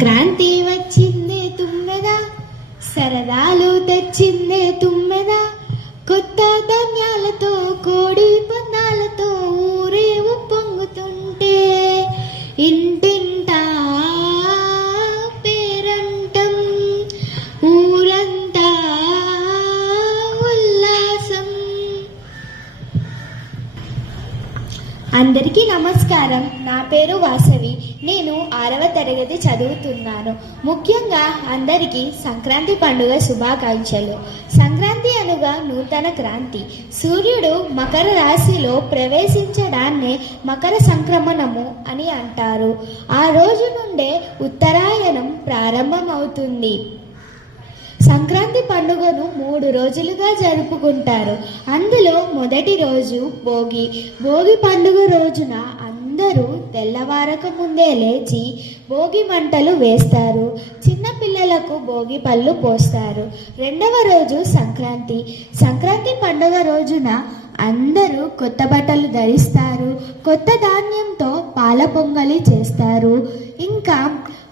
సంక్రాంతి వచ్చిందే తుమ్మెద, సరదాలు తెచ్చిందే తుమ్మెద, కొత్త ధాన్యాలతో కోడి పందాలతో ఊరే ఉప్పొంగుతుంటే ఇంటింటా పేరంటం, ఊరంతా ఉల్లాసం. అందరికీ నమస్కారం. నా పేరు వాసవి. నేను 6వ తరగతి చదువుతున్నాను. ముఖ్యంగా అందరికీ సంక్రాంతి పండుగ శుభాకాంక్షలు. సంక్రాంతి అనగా నూతన క్రాంతి. సూర్యుడు మకర రాశిలో ప్రవేశించడాన్నే మకర సంక్రమణము అని అంటారు. ఆ రోజు నుండే ఉత్తరాయణం ప్రారంభమవుతుంది. సంక్రాంతి పండుగను 3 రోజులుగా జరుపుకుంటారు. అందులో మొదటి రోజు భోగి. భోగి పండుగ రోజున అందరూ తెల్లవారక ముందే లేచి భోగి మంటలు వేస్తారు. చిన్న పిల్లలకు భోగి పళ్ళు పోస్తారు. రెండవ రోజు సంక్రాంతి. సంక్రాంతి పండుగ రోజున అందరూ కొత్త బట్టలు ధరిస్తారు. కొత్త ధాన్యంతో పాల పొంగలి చేస్తారు. ఇంకా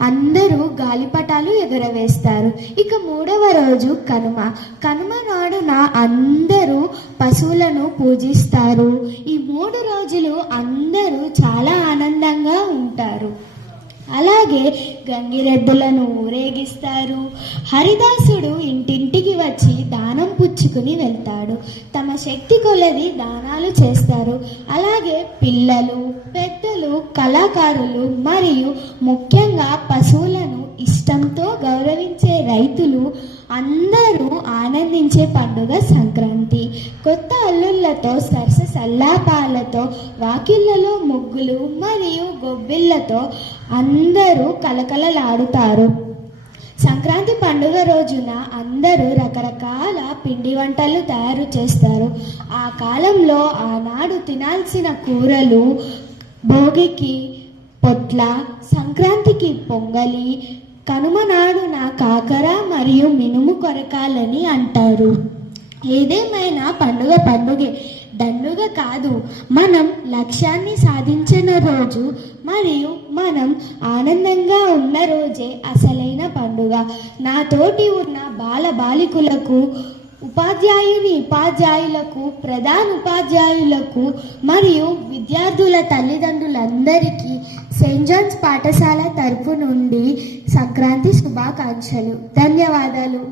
అందరూ గాలిపటాలు ఎగురవేస్తారు. ఇక 3వ రోజు కనుమ. కనుమ నాడున అందరూ పశువులను పూజిస్తారు. ఈ 3 రోజులు అందరూ చాలా ఆనందంగా ఉంటారు. అలాగే గంగిరెద్దులను ఊరేగిస్తారు. హరిదాసుడు ఇంటింటికి వచ్చి దానం పుచ్చుకుని వెళ్తాడు. తమ శక్తి కొలది దానాలు చేస్తారు. అలాగే పిల్లలు, పెద్దలు, కళాకారులు మరియు ముఖ్యంగా పశువులను ఇష్టంతో గౌరవించే రైతులు అందరూ ఆనందించే పండుగ సంక్రాంతి. కొత్త అల్లుళ్లతో సల్లాపాలతో, వాకిళ్లలో ముగ్గులు మరియు గొబ్బిళ్లతో అందరూ కలకలలాడుతారు. సంక్రాంతి పండుగ రోజున అందరూ రకరకాల పిండి వంటలు తయారు చేస్తారు. ఆ కాలంలో ఆనాడు తినాల్సిన కూరలు భోగికి పొట్ల, సంక్రాంతికి పొంగలి, కనుమ నాడున కాకర మరియు మినుము కొరకాలని అంటారు. ఏదేమైనా పండుగే, దండుగ కాదు. మనం లక్ష్యాన్ని సాధించిన రోజు మరియు మనం ఆనందంగా ఉన్న రోజే అసలైన పండుగ. నాతోటి ఉన్న బాలబాలికలకు, ఉపాధ్యాయులకు, ప్రధాన ఉపాధ్యాయులకు మరియు విద్యార్థుల తల్లిదండ్రులందరికీ సెయింట్ జాన్స్ పాఠశాల తరపు నుండి సంక్రాంతి శుభాకాంక్షలు. ధన్యవాదాలు.